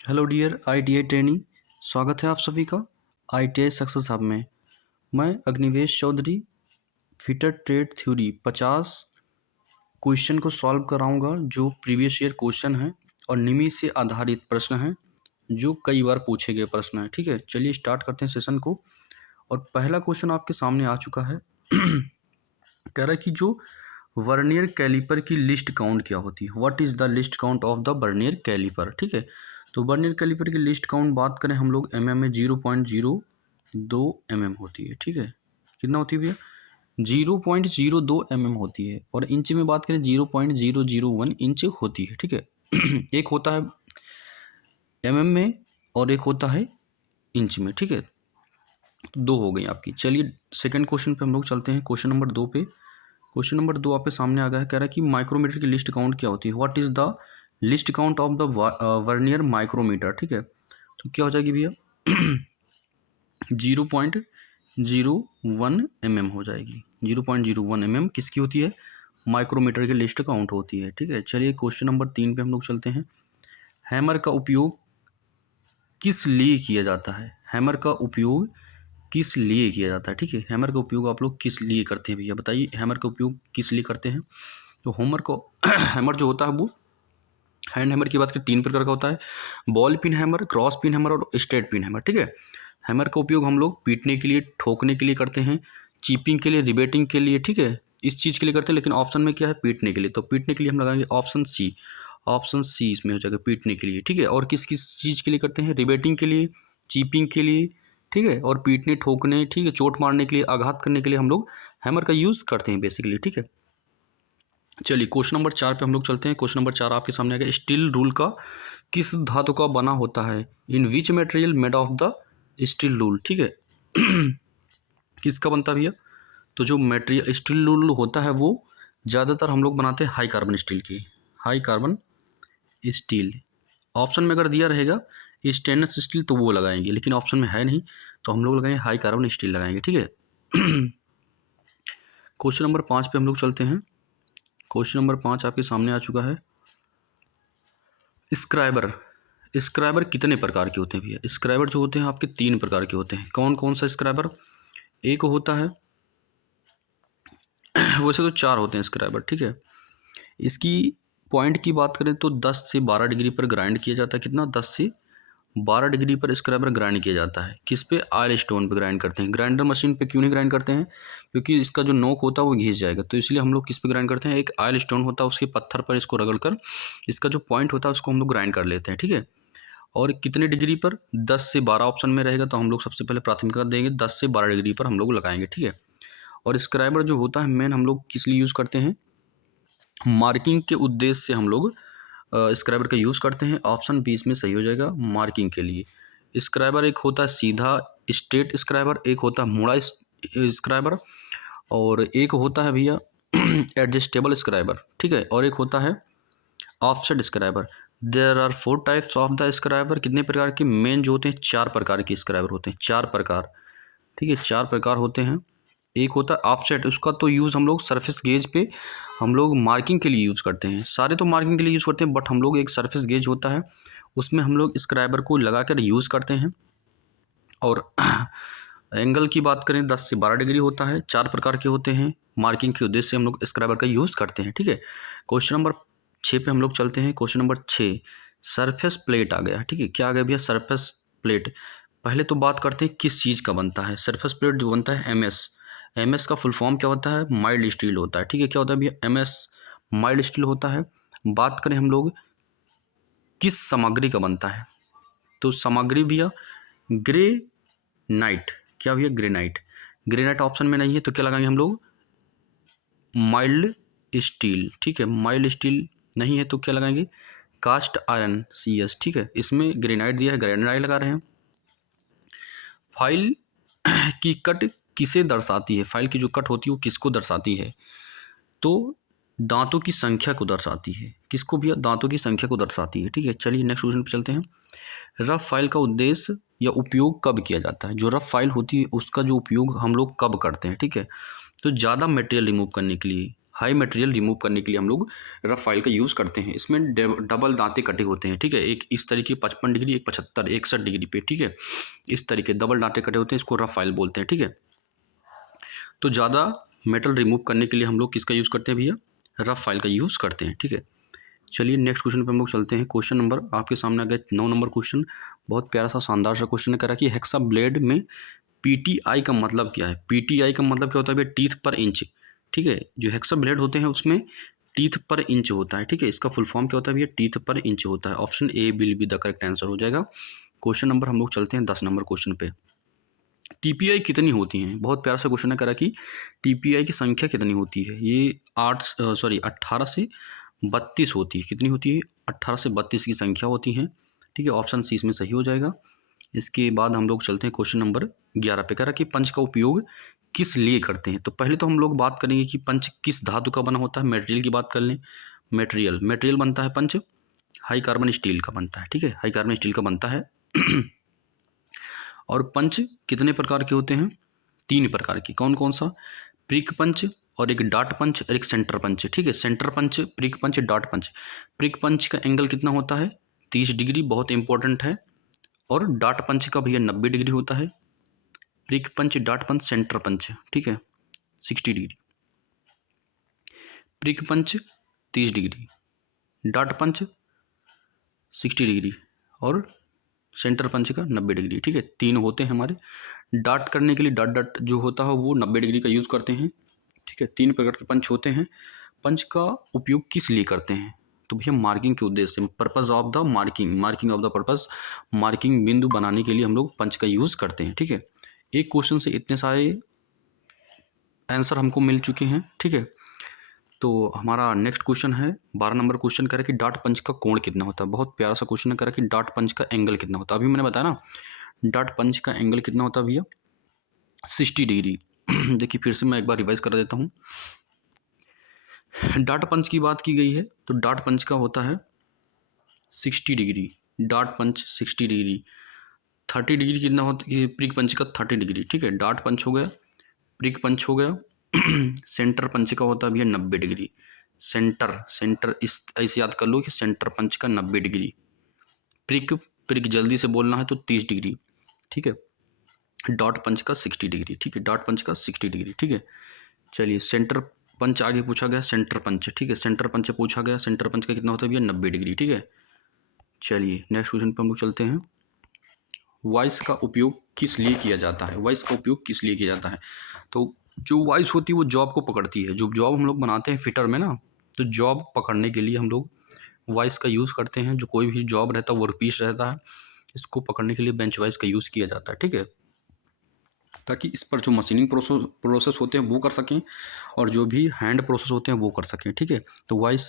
Hello dear ITI trainee, स्वागत है आप सभी का ITI सक्सेस हब में। मैं Agnivesh Chaudhary fitter trade theory 50 question को सॉल्व कराऊंगा जो प्रीवियस ईयर क्वेश्चन हैं और निमी से आधारित प्रश्न हैं जो कई बार पूछे गए प्रश्न हैं। ठीक है, चलिए स्टार्ट करते हैं सेशन को। और पहला क्वेश्चन आपके सामने आ चुका है। कह रहा है कि जो वर्नियर कैलिपर की लिस्ट काउंट क्या होती है। What is the least count of the vernier calliper. ठीक है, तो वर्नियर कैलिपर की लिस्ट काउंट बात करें हम लोग में 0.02 होती है। ठीक है, कितना होती है भैया? 0.02 होती है। और इंच में बात करें 0.001 इंच होती है। ठीक है एक होता है में और एक होता है इंच में। ठीक है, तो दो हो गई आपकी। चलिए सेकंड क्वेश्चन पे हम लोग चलते हैं, क्वेश्चन नंबर 2 पे। क्वेश्चन नंबर 2 आपके सामने आ गया है। कह रहा है कि माइक्रोमीटर की लिस्ट काउंट क्या होती है। What is the least count of the vernier micrometer. ठीक है, तो क्या हो जाएगी भैया? 0.01 हो जाएगी। 0.01 किसकी होती है? माइक्रोमीटर की लिस्ट काउंट होती है। ठीक है, चलिए क्वेश्चन नंबर 3 पे हम लोग चलते हैं। हैमर का उपयोग किस लिए किया जाता है। हैमर का उपयोग किस लिए किया जाता है। ठीक है, हैमर का उपयोग आप लोग किस लिए करते हैं भैया, बताइए। हैमर का उपयोग किस लिए करते हैं? तो हैमर को हैमर जो होता है वो हैंड हैमर की बात करें 3 प्रकार का होता है। Ball pin hammer, cross pin hammer और स्ट्रेट पिन हैमर। ठीक है, हैमर का उपयोग हम लोग पीटने के लिए, ठोकने के लिए करते हैं, चिपिंग के लिए, रिबेटिंग के लिए। ठीक है, इस चीज़ के लिए करते हैं। लेकिन ऑप्शन में क्या है? पीटने के लिए। तो पीटने के लिए हम लगाएंगे ऑप्शन सी। ऑप्शन सी इसमें हो जाएगा, पीटने के लिए। ठीक है, और किस किस चीज़ के लिए करते हैं? रिबेटिंग के लिए, चिपिंग के लिए। ठीक है, और पीटने, ठोकने, ठीक है, चोट मारने के लिए, आघात करने के लिए हम लोग हैमर का यूज़ करते हैं बेसिकली। ठीक है, चलिए क्वेश्चन नंबर 4 पे हम लोग चलते हैं। क्वेश्चन नंबर 4 आपके सामने आ गया। स्टील रूल का किस धातु का बना होता है। In which material made of the steel rule. ठीक है किसका बनता है भैया? तो जो मटेरियल स्टील रूल होता है वो ज़्यादातर हम लोग बनाते हैं हाई कार्बन स्टील की। High carbon steel. ऑप्शन में अगर दिया रहेगा स्टेनलेस स्टील तो वो लगाएंगे, लेकिन ऑप्शन में है नहीं तो हम लोग लगाएंगे हाई कार्बन स्टील लगाएंगे। ठीक है क्वेश्चन नंबर 5 पे हम लोग चलते हैं। क्वेश्चन नंबर 5 आपके सामने आ चुका है। स्क्राइबर। स्क्राइबर कितने प्रकार के होते हैं भैया? स्क्राइबर जो होते हैं आपके 3 प्रकार के होते हैं। कौन कौन सा स्क्राइबर? एक होता है वैसे तो 4 होते हैं स्क्राइबर। ठीक है, इसकी पॉइंट की बात करें तो 10 से 12 डिग्री पर ग्राइंड किया जाता है। कितना? 10 से 12 डिग्री पर स्क्राइबर ग्राइंड किया जाता है। किस पे? ऑयल स्टोन पे ग्राइंड करते हैं। ग्राइंडर मशीन पे क्यों नहीं ग्राइंड करते हैं? क्योंकि इसका जो नोक होता है वो घिस जाएगा, तो इसलिए हम लोग किस पे ग्राइंड करते हैं? एक ऑयल स्टोन होता है, उसके पत्थर पर इसको रगड़ कर इसका जो पॉइंट होता है उसको हम लोग ग्राइंड कर लेते हैं। ठीक है, और कितने डिग्री पर? 10 से 12 ऑप्शन में रहेगा तो हम लोग सबसे पहले प्राथमिकता देंगे 10 से 12 डिग्री पर हम लोग लगाएंगे। ठीक है, और स्क्राइबर जो होता है मेन हम लोग किस लिए यूज़ करते हैं? मार्किंग के उद्देश्य से हम लोग स्क्राइबर का यूज़ करते हैं। ऑप्शन बी इसमें सही हो जाएगा, मार्किंग के लिए। स्क्राइबर एक होता है सीधा स्ट्रेट स्क्राइबर, एक होता है मुड़ा स्क्राइबर, और एक होता है भैया एडजस्टेबल स्क्राइबर। ठीक है, और एक होता है offset scriber. There are 4 types of the scriber. कितने प्रकार के? मेन जो होते हैं 4 प्रकार के स्क्राइबर होते हैं, 4 प्रकार। ठीक है, 4 प्रकार होते हैं। एक होता है ऑफसेट, उसका तो यूज़ हम लोग सरफेस गेज पे हम लोग मार्किंग के लिए यूज़ करते हैं। सारे तो मार्किंग के लिए यूज़ करते हैं, बट हम लोग एक सरफेस गेज होता है उसमें हम लोग स्क्राइबर को लगा कर यूज़ करते हैं। और एंगल की बात करें 10 से 12 डिग्री होता है। 4 प्रकार के होते हैं, मार्किंग के उद्देश्य से हम लोग स्क्राइबर का यूज़ करते हैं। ठीक है, क्वेश्चन नंबर 6 पे हम लोग चलते हैं। क्वेश्चन नंबर 6 सरफेस प्लेट आ गया। ठीक है, क्या आ गया भैया? Surface plate. पहले तो बात करते हैं किस चीज़ का बनता है। सरफेस प्लेट जो बनता है एमएस का फुल फॉर्म क्या होता है? माइल्ड स्टील होता है। ठीक है, क्या होता है भैया? एमएस माइल्ड स्टील होता है। बात करें हम लोग किस सामग्री का बनता है, तो सामग्री भैया ग्रेनाइट। क्या भैया? ग्रेनाइट। ग्रेनाइट ऑप्शन में नहीं है तो क्या लगाएंगे हम लोग? Mild steel. ठीक है, माइल्ड स्टील नहीं है तो क्या लगाएंगे? Cast iron CS। ठीक है, इसमें ग्रेनाइट दिया है, ग्रेनाइट लगा रहे हैं। फाइल की कट किसे दर्शाती है? फाइल की जो कट होती है वो किसको दर्शाती है? तो दांतों की संख्या को दर्शाती है। किसको भैया? दांतों की संख्या को दर्शाती है। ठीक है, चलिए नेक्स्ट क्वेश्चन पे चलते हैं। रफ फाइल का उद्देश्य या उपयोग कब किया जाता है? जो रफ फाइल होती है उसका जो उपयोग हम लोग कब करते हैं? ठीक है, तो ज़्यादा मटेरियल रिमूव करने के लिए, हाई मटेरियल रिमूव करने के लिए हम लोग रफ फाइल का यूज़ करते हैं। इसमें डबल दांते कटे होते हैं, ठीक है, एक इस तरीके 55 डिग्री, एक 75 61 डिग्री पे, ठीक है, इस तरीके डबल दांते कटे होते हैं, इसको रफ फाइल बोलते हैं, ठीक है। तो ज़्यादा मेटल रिमूव करने के लिए हम लोग किसका यूज़ करते हैं भैया, रफ फाइल का यूज़ करते हैं, ठीक है। चलिए नेक्स्ट क्वेश्चन पे हम लोग चलते हैं। क्वेश्चन नंबर आपके सामने आ गया 9 नंबर क्वेश्चन, बहुत प्यारा सा शानदार सा क्वेश्चन है। कह रहा कि हेक्सा ब्लेड में पीटीआई का मतलब क्या है। पीटीआई का मतलब क्या होता है भैया, टीथ पर इंच, ठीक है। जो हेक्सा ब्लेड होते हैं उसमें टीथ पर इंच होता है, ठीक है। इसका फुल फॉर्म क्या होता है भैया, टीथ पर इंच होता है। Option A will be the correct answer हो जाएगा। क्वेश्चन नंबर हम लोग चलते हैं 10 नंबर क्वेश्चन पे। टीपीआई कितनी होती हैं, बहुत प्यारा सा क्वेश्चन है। करा कि टीपीआई की संख्या कितनी होती है। ये 18 से 32 होती है। कितनी होती है, 18 से 32 की संख्या होती है, ठीक है। ऑप्शन सी इसमें सही हो जाएगा। इसके बाद हम लोग चलते हैं क्वेश्चन नंबर 11 पे। कह रहा कि पंच का उपयोग किस लिए करते हैं। तो पहले तो हम लोग बात करेंगे कि पंच किस धातु का बना होता है। मटेरियल की बात कर लें। मटेरियल बनता है पंच हाई कार्बन स्टील का बनता है, ठीक है, हाई कार्बन स्टील का बनता है। और पंच कितने प्रकार के होते हैं, 3 प्रकार की। कौन कौन सा, प्रिक पंच और एक डाट पंच और एक सेंटर पंच, ठीक है। सेंटर पंच, प्रिक पंच, डाट पंच। प्रिक पंच का एंगल कितना होता है, 30 डिग्री, बहुत इंपॉर्टेंट है। और डाट पंच का भैया 90 डिग्री होता है। प्रिक पंच, डाट पंच, सेंटर पंच, ठीक है, 60 डिग्री। प्रिक पंच 30 डिग्री, डाट पंच 60 डिग्री और सेंटर पंच का 90 डिग्री, ठीक है। 3 होते हैं हमारे। डाट करने के लिए डट डट जो होता है वो 90 डिग्री का यूज़ करते हैं, ठीक है। 3 प्रकार के पंच होते हैं। पंच का उपयोग किस लिए करते हैं, तो भैया मार्किंग के उद्देश्य से, purpose of the marking of the purpose, marking बिंदु बनाने के लिए हम लोग पंच का यूज़ करते हैं, ठीक है। एक क्वेश्चन से इतने सारे आंसर हमको मिल चुके हैं, ठीक है। तो हमारा नेक्स्ट क्वेश्चन है 12 नंबर क्वेश्चन। कह रहा है कि डाट पंच का कोण कितना होता है। बहुत प्यारा सा क्वेश्चन है। कह रहा है कि डाट पंच का एंगल कितना होता है। अभी मैंने बताया ना, डाट पंच का एंगल कितना होता है भैया, 60 डिग्री। देखिए फिर से मैं एक बार रिवाइज कर देता हूँ। डाट पंच की बात की गई है तो डाट पंच का होता है 60 डिग्री। डाट पंच 60 डिग्री। 30 डिग्री कितना होता है, प्रिक पंच का 30 डिग्री, ठीक है। डाट पंच हो गया, प्रिक पंच हो गया। सेंटर पंच का होता है भैया 90 डिग्री। सेंटर इस ऐसे याद कर लो कि सेंटर पंच का 90 डिग्री। प्रिक जल्दी से बोलना है तो 30 डिग्री, ठीक है। डॉट पंच का 60 डिग्री, ठीक है, डॉट पंच का 60 डिग्री, ठीक है। चलिए सेंटर पंच आगे पूछा गया, सेंटर पंच, ठीक है, सेंटर पंच से पूछा गया, सेंटर पंच का कितना होता है भैया 90 डिग्री, ठीक है। चलिए नेक्स्ट क्वेश्चन पर हम लोग चलते हैं। वॉइस का उपयोग किस लिए किया जाता है। वॉइस का उपयोग किस लिए किया जाता है, तो जो वॉइस होती है वो जॉब को पकड़ती है। जो जॉब हम लोग बनाते हैं फिटर में ना, तो जॉब पकड़ने के लिए हम लोग वॉइस का यूज़ करते हैं। जो कोई भी जॉब रहता है वर्क पीस रहता है, इसको पकड़ने के लिए बेंच वॉइस का यूज़ किया जाता है, ठीक है, ताकि इस पर जो मशीनिंग प्रोसेस होते हैं वो कर सकें और जो भी हैंड प्रोसेस होते हैं वो कर सकें, ठीक है। तो वॉइस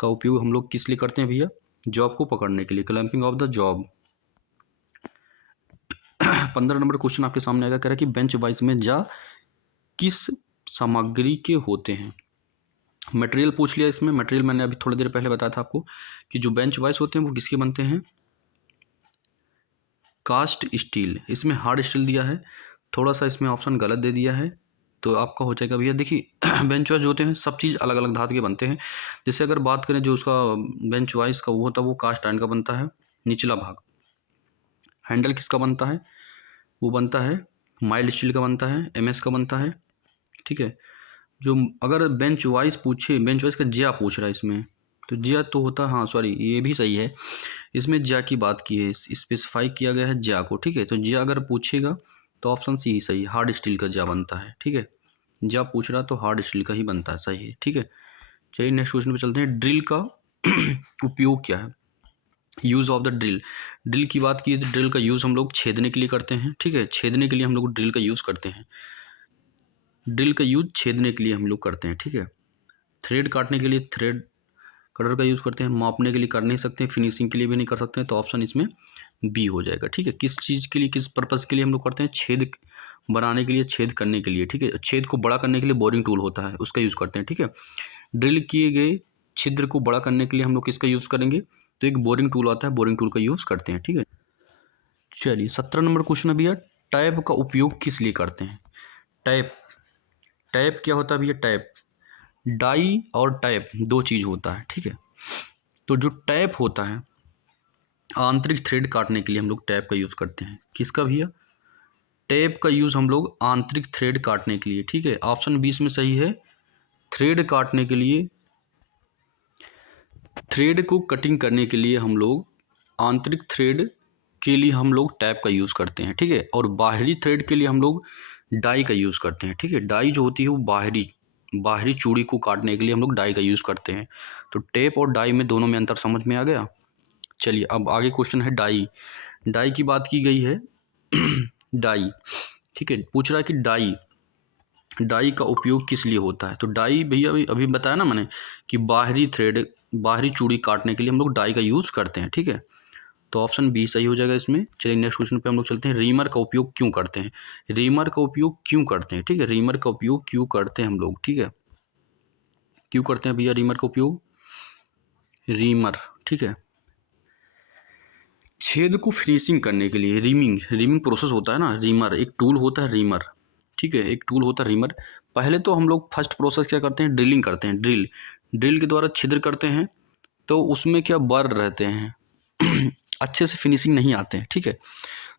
का उपयोग हम लोग किस लिए करते हैं भैया, जॉब को पकड़ने के लिए, clamping of the job. 15 number question आपके सामने आएगा। कह रहा है कि बेंच वॉइस में जा किस सामग्री के होते हैं। मटेरियल पूछ लिया इसमें। मटेरियल मैंने अभी थोड़ी देर पहले बताया था आपको कि जो बेंच वॉइस होते हैं वो किसके बनते हैं, कास्ट स्टील। इसमें हार्ड स्टील दिया है, थोड़ा सा इसमें ऑप्शन गलत दे दिया है, तो आपका हो जाएगा भैया। देखिए बेंच वाइज जो होते हैं सब चीज़ अलग अलग धातु के बनते हैं। जैसे अगर बात करें जो उसका बेंच वाइज का वो होता है वो कास्ट आयरन का बनता है, निचला भाग। हैंडल किसका बनता है, वो बनता है माइल्ड स्टील का बनता है, एमएस का बनता है, ठीक है। जो अगर बेंच वाइज पूछे, बेंच वाइज का ज्या पूछ रहा है इसमें, तो ज्या तो होता है, हाँ सॉरी ये भी सही है, इसमें ज्या की बात की है, स्पेसिफाई किया गया है ज्या को, ठीक है। तो ज्या अगर पूछेगा तो ऑप्शन सी ही सही है, हार्ड स्टील का ज्या बनता है, ठीक है। ज्या पूछ रहा तो हार्ड स्टील का ही बनता है, सही है, ठीक है। चलिए नेक्स्ट क्वेश्चन पे चलते हैं। ड्रिल का उपयोग क्या है, use of the drill. Drill की बात की तो ड्रिल का यूज़ हम लोग छेदने के लिए करते हैं, ठीक है। छेदने के लिए हम लोग ड्रिल का यूज़ करते हैं। ड्रिल का यूज छेदने के लिए हम लोग करते हैं, ठीक है। थ्रेड काटने के लिए थ्रेड कटर का यूज़ करते हैं। मापने के लिए कर नहीं सकते, फिनिशिंग के लिए भी नहीं कर सकते हैं, तो ऑप्शन इसमें बी हो जाएगा, ठीक है। किस चीज़ के लिए, किस पर्पज़ के लिए हम लोग करते हैं, छेद बनाने के लिए, छेद करने के लिए, ठीक है। छेद को बड़ा करने के लिए बोरिंग टूल होता है, उसका यूज़ करते हैं, ठीक है। ड्रिल किए गए छिद्र को बड़ा करने के लिए हम लोग किसका यूज़ करेंगे, तो एक बोरिंग टूल आता है, बोरिंग टूल का यूज़ करते हैं, ठीक है। चलिए 17 नंबर क्वेश्चन है भैया, टैप का उपयोग किस लिए करते हैं। टैप, टैप क्या होता है भैया, टैप डाई और टैप दो चीज़ होता है, ठीक है। तो जो टैप होता है, आंतरिक थ्रेड काटने के लिए हम लोग टैप का यूज़ करते हैं। किसका भैया? टैप का यूज़ हम लोग आंतरिक थ्रेड काटने के लिए, ठीक है। ऑप्शन 20 में सही है, थ्रेड काटने के लिए, थ्रेड को कटिंग करने के लिए हम लोग आंतरिक थ्रेड के लिए हम लोग टैप का यूज़ करते हैं, ठीक है। और बाहरी थ्रेड के लिए हम लोग डाई का यूज़ करते हैं, ठीक है। डाई जो होती है वो बाहरी चूड़ी को काटने के लिए हम लोग डाई का यूज़ करते हैं। तो टेप और डाई में दोनों में अंतर समझ में आ गया। चलिए अब आगे क्वेश्चन है डाई। डाई की बात की गई है डाई, ठीक है। पूछ रहा है कि डाई का उपयोग किस लिए होता है। तो डाई भैया अभी बताया ना मैंने कि बाहरी चूड़ी काटने के लिए हम लोग डाई का यूज़ करते हैं, ठीक है। तो ऑप्शन बी सही हो जाएगा इसमें। चलिए नेक्स्ट क्वेश्चन पे हम लोग चलते हैं। रीमर का उपयोग क्यों करते हैं? रीमर का उपयोग क्यों करते हैं, ठीक है। रीमर का उपयोग क्यों करते हैं हम लोग, ठीक है। क्यों करते हैं भैया रीमर का उपयोग? रीमर, ठीक है, छेद को फिनिशिंग करने के लिए। रीमिंग प्रोसेस होता है ना। रीमर एक टूल होता है, रीमर, ठीक है, एक टूल होता है रीमर। पहले तो हम लोग फर्स्ट प्रोसेस क्या करते हैं, ड्रिलिंग करते हैं। ड्रिल के द्वारा छिद्र करते हैं, तो उसमें क्या बर रहते हैं अच्छे से फिनिशिंग नहीं आते हैं, ठीक है।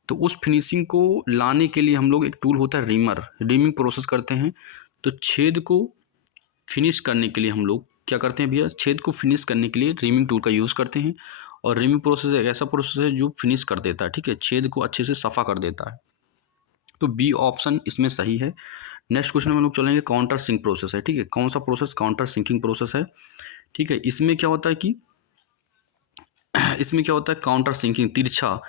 तो उस फिनिशिंग को लाने के लिए हम लोग एक टूल होता है रीमर, रीमिंग प्रोसेस करते हैं। तो छेद को फिनिश करने के लिए हम लोग क्या करते हैं भैया, छेद को फिनिश करने के लिए रीमिंग टूल का यूज़ करते हैं। और रीमिंग प्रोसेस एक ऐसा प्रोसेस है जो फिनिश कर देता है, ठीक है, छेद को अच्छे से सफ़ा कर देता है। तो बी ऑप्शन इसमें सही है। नेक्स्ट क्वेश्चन में हम लोग चलेंगे। काउंटर सिंक प्रोसेस है, ठीक है। कौन सा प्रोसेस? काउंटर सिंकिंग प्रोसेस है, ठीक है। इसमें क्या होता है कि काउंटर सिंकिंग, तिरछा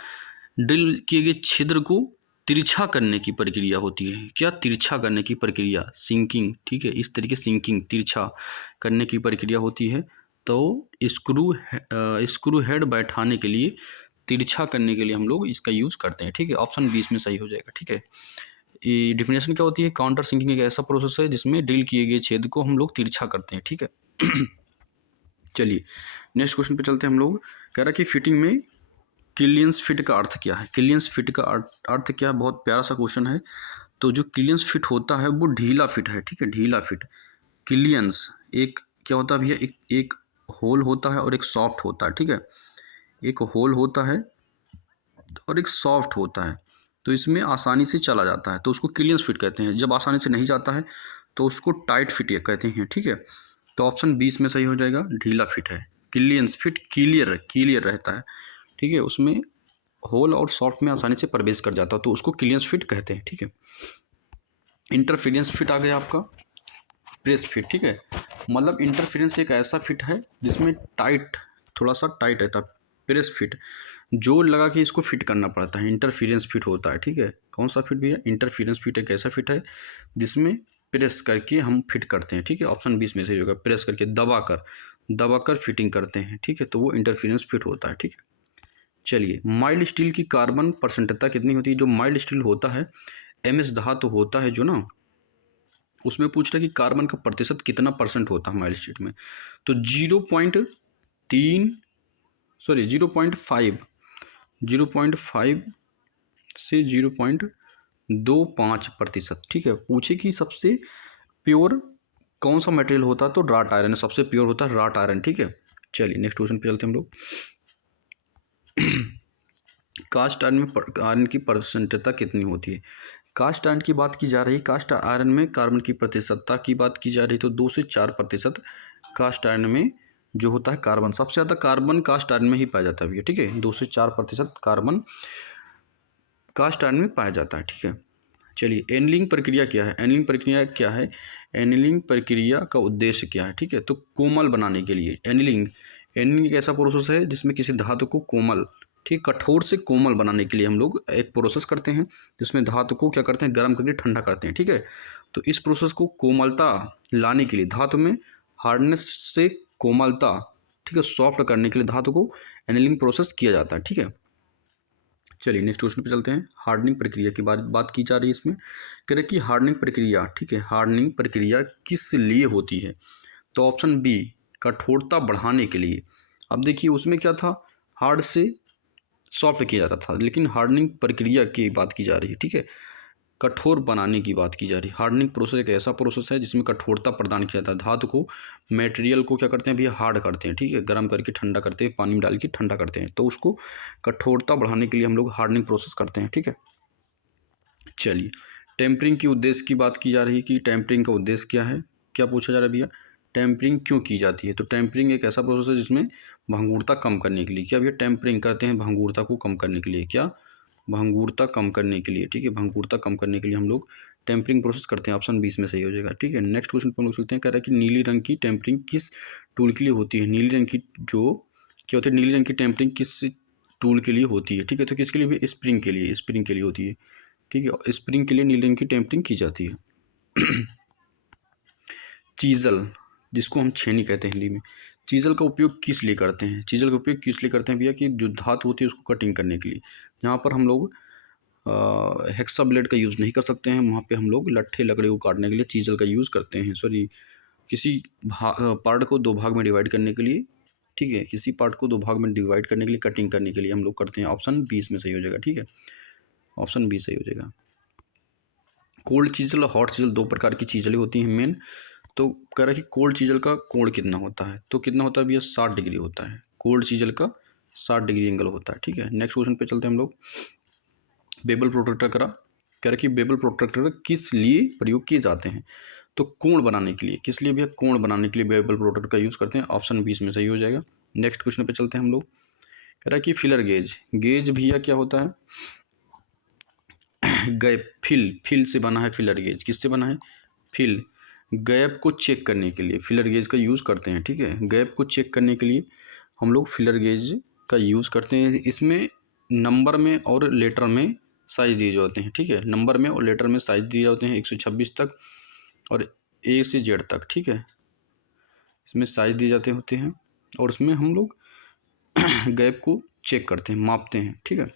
ड्रिल किए गए छिद्र को तिरछा करने की प्रक्रिया होती है। क्या? तिरछा करने की प्रक्रिया, सिंकिंग, ठीक है। इस तरीके सिंकिंग, तिरछा करने की प्रक्रिया होती है। तो स्क्रू हेड बैठाने के लिए, तिरछा करने के लिए हम लोग इसका यूज़ करते हैं, ठीक है। ऑप्शन 20 में सही हो जाएगा, ठीक है। ये डिफिनेशन क्या होती है? काउंटर सिंकिंग एक ऐसा प्रोसेस है जिसमें ड्रिल किए गए छेद को हम लोग तिरछा करते हैं, ठीक है। चलिए नेक्स्ट क्वेश्चन पे चलते हैं हम लोग। कह रहा कि फिटिंग में किलियंस फिट का अर्थ क्या है? किलियंस फिट का अर्थ क्या है? बहुत प्यारा सा क्वेश्चन है। तो जो किलियंस फिट होता है वो ढीला फिट है, ठीक है, ढीला फिट। किलियंस एक क्या होता है भैया, एक होल होता है और एक सॉफ्ट होता है, ठीक है। एक होल होता है और एक सॉफ्ट होता है। तो इसमें आसानी से चला जाता है तो उसको किलियंस फिट कहते हैं। जब आसानी से नहीं जाता है तो उसको टाइट फिट कहते हैं, ठीक है। तो ऑप्शन 20 में सही हो जाएगा, ढीला फिट है। किलियंस फिट क्लियर रहता है, ठीक है, उसमें होल और सॉफ्ट में आसानी से प्रवेश कर जाता है तो उसको किलियंस फिट कहते हैं, ठीक है। इंटरफेरेंस फिट आ गया आपका, प्रेस फिट, ठीक है। मतलब इंटरफेरेंस एक ऐसा फिट है जिसमें थोड़ा सा टाइट रहता है। प्रेस फिट जोर लगा के इसको फिट करना पड़ता है, इंटरफेरेंस फिट होता है, ठीक है। कौन सा फिट भैया? इंटरफेरेंस फिट एक ऐसा फिट है जिसमें प्रेस करके हम फिट करते हैं, ठीक है। ऑप्शन 20 में से होगा, प्रेस करके दबाकर फिटिंग करते हैं, ठीक है। तो वो इंटरफेरेंस फिट होता है, ठीक है। चलिए माइल्ड स्टील की कार्बन परसेंटता कितनी होती है? जो माइल्ड स्टील होता है, MS धातु होता है जो ना, उसमें पूछ रहा है कि कार्बन का प्रतिशत कितना परसेंट होता है माइल्ड स्टील में। तो 0.5 से 0.25%, ठीक है। पूछे कि सबसे प्योर कौन सा मटेरियल होता है, तो राट आयरन सबसे प्योर होता है, राट आयरन, ठीक है। चलिए नेक्स्ट क्वेश्चन पे चलते हैं हम लोग। कास्ट आयरन की परसेंटता कितनी होती है? कास्ट आयरन की बात की जा रही है। कास्ट आयरन में कार्बन की प्रतिशतता की बात की जा रही है तो 2 से 4% कास्ट आयरन में जो होता है कार्बन, सबसे ज़्यादा कार्बन कास्ट आयरन में ही पाया जाता है भैया, ठीक है। 2 से 4% कार्बन कास्ट आयरन में पाया जाता है, ठीक है। चलिए एनीलिंग प्रक्रिया क्या है? एनीलिंग प्रक्रिया क्या है? एनीलिंग प्रक्रिया का उद्देश्य क्या है, ठीक है। तो कोमल बनाने के लिए एनीलिंग एक ऐसा प्रोसेस है जिसमें किसी धातु को कोमल, ठीक, कठोर से कोमल बनाने के लिए हम लोग एक प्रोसेस करते हैं जिसमें धातु को क्या करते हैं, गर्म करके ठंडा करते हैं, ठीक है। तो इस प्रोसेस को कोमलता लाने के लिए, धातु में हार्डनेस से कोमलता, ठीक है, सॉफ्ट करने के लिए धातु को एनीलिंग प्रोसेस किया जाता है, ठीक है। चलिए नेक्स्ट क्वेश्चन पे चलते हैं। हार्डनिंग प्रक्रिया की बात की जा रही है इसमें। कह रहे कि हार्डनिंग प्रक्रिया, ठीक है, हार्डनिंग प्रक्रिया किस लिए होती है? तो ऑप्शन बी, कठोरता बढ़ाने के लिए। अब देखिए उसमें क्या था, हार्ड से सॉफ्ट किया जाता था, लेकिन हार्डनिंग प्रक्रिया की बात की जा रही है, ठीक है। कठोर बनाने की बात की जा रही है। हार्डनिंग प्रोसेस एक ऐसा प्रोसेस है जिसमें कठोरता प्रदान किया जाता है। धातु को, मटेरियल को क्या करते हैं भैया, हार्ड करते हैं, ठीक है, गर्म करके ठंडा करते हैं, पानी में डाल के ठंडा करते हैं, तो उसको कठोरता बढ़ाने के लिए हम लोग हार्डनिंग प्रोसेस करते हैं, ठीक है। चलिए, टेम्परिंग की उद्देश्य की बात की जा रही है कि टेम्परिंग का उद्देश्य क्या है, क्या पूछा जा रहा है भैया, टेम्परिंग क्यों की जाती है। तो टेम्परिंग एक ऐसा प्रोसेस है जिसमें भंगुरता कम करने के लिए, क्या भैया, टेम्परिंग करते हैं भंगुरता को कम करने के लिए, क्या, भंगुरता कम करने के लिए, ठीक है, भंगुरता कम करने के लिए हम लोग टेम्परिंग प्रोसेस करते हैं। ऑप्शन 20 में सही हो जाएगा, ठीक है। नेक्स्ट क्वेश्चन पर हम लोग चलते हैं। कह रहा है कि नीली रंग की टेम्परिंग किस टूल के लिए होती है। नीली रंग की जो क्या होती है, नीली रंग की टेम्परिंग किस टूल के लिए होती है, ठीक है। तो किसके लिए भी, स्प्रिंग के लिए, स्प्रिंग के लिए होती है, ठीक है। स्प्रिंग के लिए नीले रंग की टेम्परिंग की जाती है। चीजल, जिसको हम छेनी कहते हैं हिंदी में, चीजल का उपयोग किस लिए करते हैं। चीजल का उपयोग किस लिए करते हैं भैया, कि जो धातु होती है उसको कटिंग करने के लिए। जहाँ पर हम लोग हेक्सा ब्लेड का यूज़ नहीं कर सकते हैं, वहाँ पे हम लोग लट्ठे लकड़ी को काटने के लिए चीजल का यूज़ करते हैं। सॉरी, किसी पार्ट को दो भाग में डिवाइड करने के लिए, ठीक है, किसी पार्ट को दो भाग में डिवाइड करने के लिए, कटिंग करने के लिए हम लोग करते हैं। ऑप्शन 20 में सही हो जाएगा, ठीक है, ऑप्शन 20 सही हो जाएगा। कोल्ड चीजल और हॉट चीजल दो प्रकार की चीजलें होती हैं मेन। तो कह रहा है कि कोल्ड चीजल का कोण कितना होता है, तो कितना होता है भैया, 60 डिग्री होता है। कोल्ड चीजल का 60 डिग्री एंगल होता है, ठीक है। नेक्स्ट क्वेश्चन पे चलते हैं हम लोग। बेबल प्रोट्रैक्टर कह रहा है कि बेबल प्रोट्रैक्टर किस लिए प्रयोग किए जाते हैं। तो कोण बनाने के लिए, किस लिए भैया, कोण बनाने के लिए बेबल प्रोट्रैक्टर का यूज़ करते हैं। ऑप्शन 20 में सही हो जाएगा। नेक्स्ट क्वेश्चन पे चलते हैं हम लोग। कह रहा है कि फिलर गेज, गेज भैया क्या होता है, गैप, फिल से बना है फिलर गेज। किससे बना है, फिल। गैप को चेक करने के लिए फिलर गेज का यूज़ करते हैं, ठीक है। गैप को चेक करने के लिए हम लोग फिलर गेज का यूज़ करते हैं। इसमें नंबर में और लेटर में साइज़ दिए जाते हैं, ठीक है। नंबर में और लेटर में साइज़ दिए जाते हैं 126 तक और ए से जेड तक, ठीक है। इसमें साइज़ दिए जाते होते हैं और उसमें हम लोग गैप को चेक करते हैं, मापते हैं, ठीक है।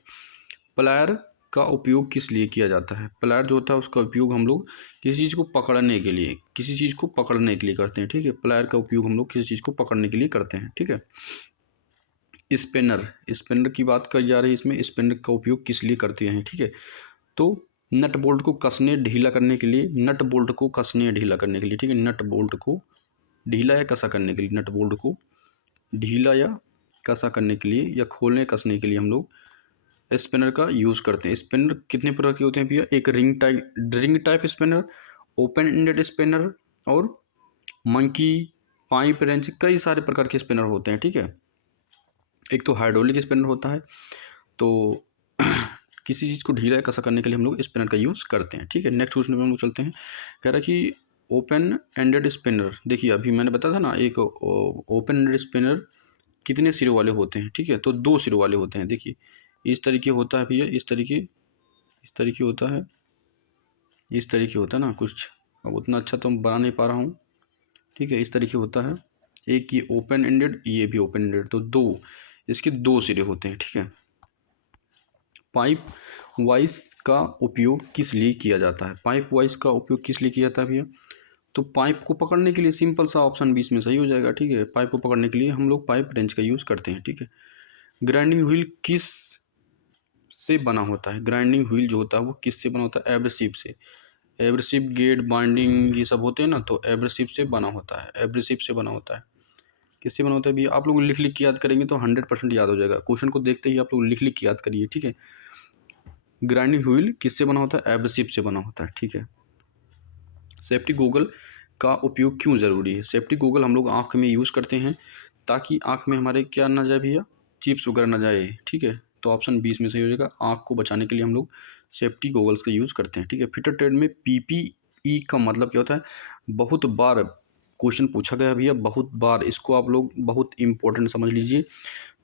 प्लायर का उपयोग किस लिए किया जाता है। प्लायर जो होता है उसका उपयोग हम लोग किसी चीज़ को पकड़ने के लिए, किसी चीज़ को पकड़ने के लिए करते हैं, ठीक है। प्लायर का उपयोग हम लोग किसी चीज़ को पकड़ने के लिए करते हैं, ठीक है। स्पिनर, स्पिनर की बात करी जा रही है इसमें। स्पिनर का उपयोग किस लिए करते हैं, ठीक है। तो नट बोल्ट को कसने ढीला करने के लिए, नट बोल्ट को कसने या ढीला करने के लिए, ठीक है। नट बोल्ट को ढीला या कसा करने के लिए, नट बोल्ट को ढीला या कसा करने के लिए या खोलने कसने के लिए हम लोग स्पिनर का यूज़ करते हैं। स्पिनर कितने प्रकार के होते हैं भैया, एक ring type spinner, open ended spinner और मंकी, पाइप रेंच, कई सारे प्रकार के स्पिनर होते हैं, ठीक है। एक तो हाइड्रोलिक स्पिनर होता है, तो किसी चीज़ को ढीला या कसा करने के लिए हम लोग स्पिनर का यूज़ करते हैं, ठीक है। नेक्स्ट क्वेश्चन में हम लोग चलते हैं। कह रहा है कि ओपन एंडेड स्पिनर, देखिए अभी मैंने बताया था ना, एक ओपन एंडेड स्पिनर कितने सिरों वाले होते हैं, ठीक है। तो 2 सिरों वाले होते हैं। देखिए इस तरीके होता है भैया, इस तरीके होता है, इस तरीके होता है ना कुछ। अब उतना अच्छा तो मैं बना नहीं पा रहा हूँ, ठीक है। इस तरीके होता है, एक ये ओपन एंडेड, ये भी ओपन एंडेड, तो दो, इसके 2 सिरे होते हैं, ठीक है। पाइप वाइस का उपयोग किस लिए किया जाता है। पाइप वाइस का उपयोग किस लिए किया जाता है भैया, तो पाइप को पकड़ने के लिए, सिंपल सा, ऑप्शन 20 में सही हो जाएगा, ठीक है। पाइप को पकड़ने के लिए हम लोग पाइप रेंच का यूज़ करते हैं, ठीक है। ग्राइंडिंग व्हील किस से बना होता है। ग्राइंडिंग व्हील जो होता है वो किससे बना होता है, एब्रेसिव से। एब्रेसिव गेट बाइंडिंग ये सब होते हैं ना, तो एब्रेसिव से बना होता है, एब्रेसिव से बना होता है। किससे बना होता है भैया, आप लोग लिख लिख के याद करेंगे तो 100% याद हो जाएगा। क्वेश्चन को देखते ही आप लोग लिख लिख के याद करिए, ठीक है। ग्राइंडिंग व्हील किससे बना होता है, एब्रेसिव से बना होता है, ठीक है। सेफ्टी गॉगल का उपयोग क्यों ज़रूरी है। सेफ्टी गॉगल हम लोग आँख में यूज़ करते हैं ताकि आँख में हमारे क्या ना जाए भैया, चिप्स वगैरह ना जाए, ठीक है। तो ऑप्शन 20 में सही हो जाएगा। आँख को बचाने के लिए हम लोग सेफ्टी गॉगल्स का यूज़ करते हैं, ठीक है। फिटर ट्रेड में पीपीई का मतलब क्या होता है, बहुत बार क्वेश्चन पूछा गया भैया, बहुत बार। इसको आप लोग बहुत इंपॉर्टेंट समझ लीजिए।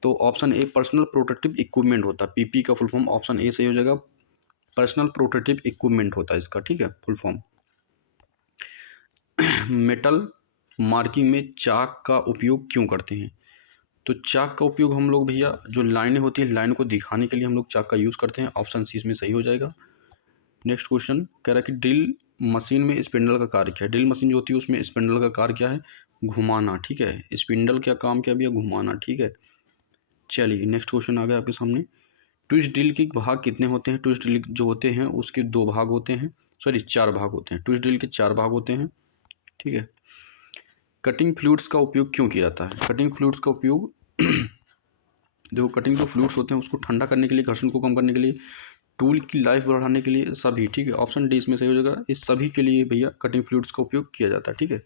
तो option A personal protective equipment होता है। पीपी का फुल फॉर्म ऑप्शन ए सही हो जाएगा, पर्सनल प्रोटेक्टिव इक्विपमेंट होता है इसका, ठीक है, फुल फॉर्म। मेटल मार्किंग में चाक का उपयोग क्यों करते हैं। तो चाक का उपयोग हम लोग भैया, जो लाइनें होती हैं, लाइन को दिखाने के लिए हम लोग चाक का यूज़ करते हैं। ऑप्शन सी इसमें सही हो जाएगा। नेक्स्ट क्वेश्चन कह रहा है कि ड्रिल मशीन में स्पिंडल का कार्य क्या है। ड्रिल मशीन जो होती है उसमें स्पिंडल का कार्य क्या है, घुमाना, ठीक है। स्पिंडल क्या काम क्या भैया, घुमाना, ठीक है। चलिए नेक्स्ट क्वेश्चन आ गया आपके सामने। ट्विस्ट ड्रिल के भाग कितने होते हैं? ट्विस्ट ड्रिल जो होते हैं उसके 2 भाग होते हैं, सॉरी 4 भाग होते हैं। ट्विस्ट ड्रिल के 4 भाग होते हैं, ठीक है। कटिंग फ्लूइड्स का उपयोग क्यों किया जाता है? कटिंग फ्लूइड्स का उपयोग देखो, कटिंग जो फ्लूइड्स होते हैं उसको ठंडा करने के लिए, घर्षण को कम करने के लिए, टूल की लाइफ बढ़ाने के लिए, सभी, ठीक है। ऑप्शन डी इसमें सही हो जाएगा। इस सभी के लिए भैया कटिंग फ्लूइड्स का उपयोग किया जाता है, ठीक है।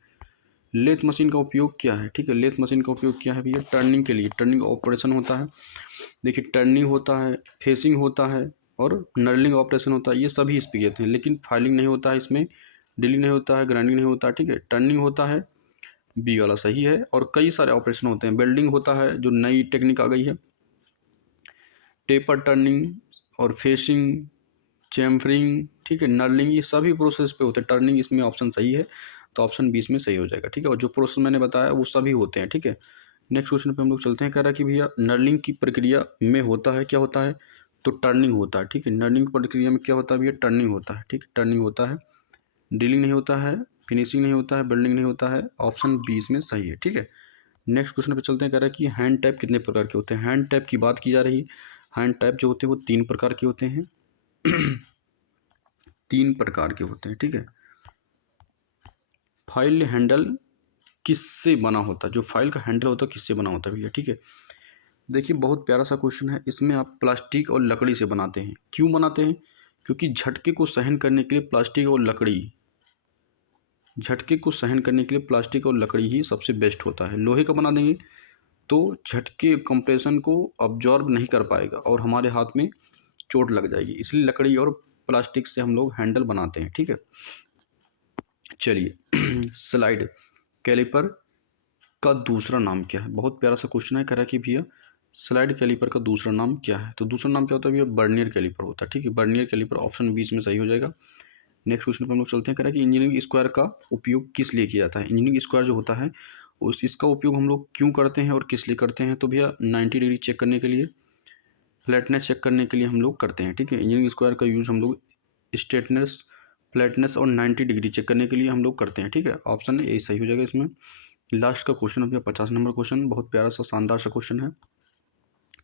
लेथ मशीन का उपयोग क्या है? ठीक है, लेथ मशीन का उपयोग क्या है भैया? टर्निंग के लिए, टर्निंग ऑपरेशन होता है। देखिए, टर्निंग होता है, फेसिंग होता है और नर्लिंग ऑपरेशन होता है, ये सभी इस पे किए थे। लेकिन फाइलिंग नहीं होता है इसमें, ड्रिलिंग नहीं होता है, ग्राइंडिंग नहीं होता है, ठीक है। टर्निंग होता है, बी वाला सही है। और कई सारे ऑपरेशन होते हैं। वेल्डिंग होता है, जो नई टेक्निक आ गई है। टेपर टर्निंग और फेसिंग, चैम्फरिंग, ठीक है, नर्लिंग, ये सभी प्रोसेस पे होते हैं। टर्निंग इसमें ऑप्शन सही है, तो ऑप्शन बी इसमें सही हो जाएगा, ठीक है। और जो प्रोसेस मैंने बताया वो सभी होते हैं, ठीक है। नेक्स्ट क्वेश्चन पे हम लोग चलते हैं। कह रहा है कि भैया नर्लिंग की प्रक्रिया में होता है, क्या होता है? तो टर्निंग होता है, ठीक है। नर्लिंग की प्रक्रिया में क्या होता है भैया? टर्निंग होता है, ठीक है, टर्निंग होता है। ड्रिलिंग नहीं होता है, फिनिशिंग नहीं होता है, वेल्डिंग नहीं होता है। ऑप्शन बी इसमें सही है, ठीक है। नेक्स्ट क्वेश्चन पे चलते हैं। कह रहा है कि हैंड टैप कितने प्रकार के होते हैं? हैंड टैप की बात की जा रही है। हैंड टैप जो होते हैं वो 3 प्रकार के होते हैं। 3 प्रकार के होते हैं, ठीक है। फाइल हैंडल किससे बना होता है? जो फाइल का हैंडल होता है किससे बना होता है भैया? ठीक है, देखिए बहुत प्यारा सा क्वेश्चन है। इसमें आप प्लास्टिक और लकड़ी से बनाते हैं। क्यों बनाते हैं? क्योंकि झटके को सहन करने के लिए प्लास्टिक और लकड़ी, झटके को सहन करने के लिए प्लास्टिक और लकड़ी ही सबसे बेस्ट होता है। लोहे का बना देंगे तो झटके कंप्रेशन को अब्जॉर्ब नहीं कर पाएगा और हमारे हाथ में चोट लग जाएगी, इसलिए लकड़ी और प्लास्टिक से हम लोग हैंडल बनाते हैं, ठीक है। चलिए स्लाइड कैलिपर का दूसरा नाम क्या है? बहुत प्यारा सा क्वेश्चन है। कह रहा है कि भैया स्लाइड कैलिपर का दूसरा नाम क्या है? तो दूसरा नाम क्या होता है भैया? बर्नियर कैलिपर होता है, ठीक है। बर्नियर कैलिपर ऑप्शन 20 में सही हो जाएगा। नेक्स्ट क्वेश्चन पर हम लोग चलते हैं। कह रहा है कि इंजीनियरिंग स्क्वायर का उपयोग किस लिए किया जाता है? इंजीनियरिंग स्क्वायर जो होता है इसका उपयोग हम लोग क्यों करते हैं और किस लिए करते हैं? तो भैया 90 डिग्री चेक करने के लिए, फ्लैटनेस चेक करने के लिए हम लोग करते हैं, ठीक है। इंजीनियरिंग स्क्वायर का यूज़ हम लोग स्ट्रेटनेस, फ्लैटनेस और 90 डिग्री चेक करने के लिए हम लोग करते हैं, ठीक है। ऑप्शन ए सही हो जाएगा इसमें। लास्ट का क्वेश्चन भैया 50 नंबर क्वेश्चन, बहुत प्यारा सा शानदार सा क्वेश्चन है,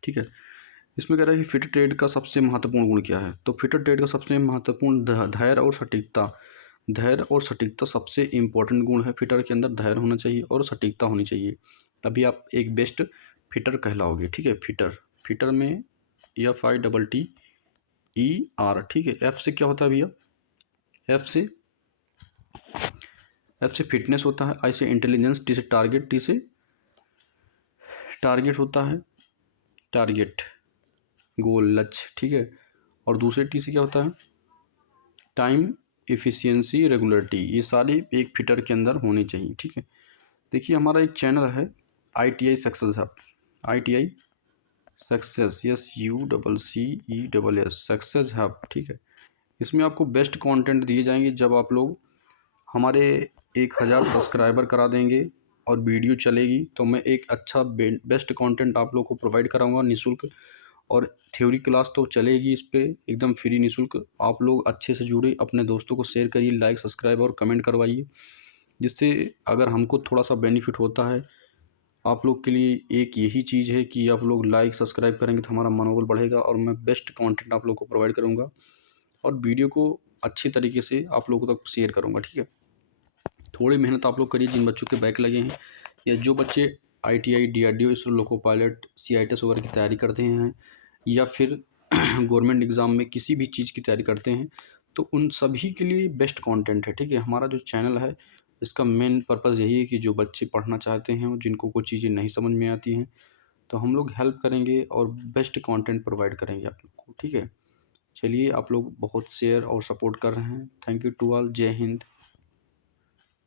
ठीक है। इसमें कह रहा है कि फिटर ट्रेड का सबसे महत्वपूर्ण गुण क्या है? तो फिटर ट्रेड का सबसे महत्वपूर्ण धैर्य और सटीकता। धैर्य और सटीकता सबसे इम्पोर्टेंट गुण है। फिटर के अंदर धैर्य होना चाहिए और सटीकता होनी चाहिए, तभी आप एक बेस्ट फिटर कहलाओगे, ठीक है। फिटर, फिटर में FITTER, ठीक है। एफ से क्या होता है भैया? एफ से फिटनेस होता है। आई से इंटेलिजेंस, टी से टारगेट, टी से टारगेट होता है, टारगेट गोल, लक्ष्य, ठीक है। और दूसरे टी से क्या होता है? टाइम, एफिशिएंसी, रेगुलरिटी, ये सारी एक फिटर के अंदर होनी चाहिए, ठीक है। देखिए हमारा एक चैनल है ITI success hub, ITI success, SUCCESS success hub, ठीक है। इसमें आपको बेस्ट कंटेंट दिए जाएंगे जब आप लोग हमारे 1000 सब्सक्राइबर करा देंगे और वीडियो चलेगी तो मैं एक अच्छा बेस्ट कंटेंट आप लोग को प्रोवाइड कराऊंगा निःशुल्क। और थ्योरी क्लास तो चलेगी इस पे एकदम फ्री निःशुल्क। आप लोग अच्छे से जुड़े, अपने दोस्तों को शेयर करिए, लाइक, सब्सक्राइब और कमेंट करवाइए, जिससे अगर हमको थोड़ा सा बेनिफिट होता है। आप लोग के लिए एक यही चीज़ है कि आप लोग लाइक सब्सक्राइब करेंगे तो हमारा मनोबल बढ़ेगा और मैं बेस्ट कंटेंट आप लोग को प्रोवाइड करूँगा और वीडियो को अच्छी तरीके से आप लोगों तक शेयर करूँगा, ठीक है। थोड़ी मेहनत आप लोग करिए। जिन बच्चों के बैक लगे हैं या जो बच्चे ITI, DRDO, ISRO, loco pilot, CITES वगैरह की तैयारी करते हैं या फिर गवर्नमेंट एग्ज़ाम में किसी भी चीज़ की तैयारी करते हैं, तो उन सभी के लिए बेस्ट कंटेंट है, ठीक है। हमारा जो चैनल है इसका मेन पर्पज़ यही है कि जो बच्चे पढ़ना चाहते हैं और जिनको कुछ चीज़ें नहीं समझ में आती हैं तो हम लोग हेल्प करेंगे और बेस्ट कंटेंट प्रोवाइड करेंगे आप लोग को, ठीक है। चलिए, आप लोग बहुत शेयर और सपोर्ट कर रहे हैं। Thank you to all. जय हिंद।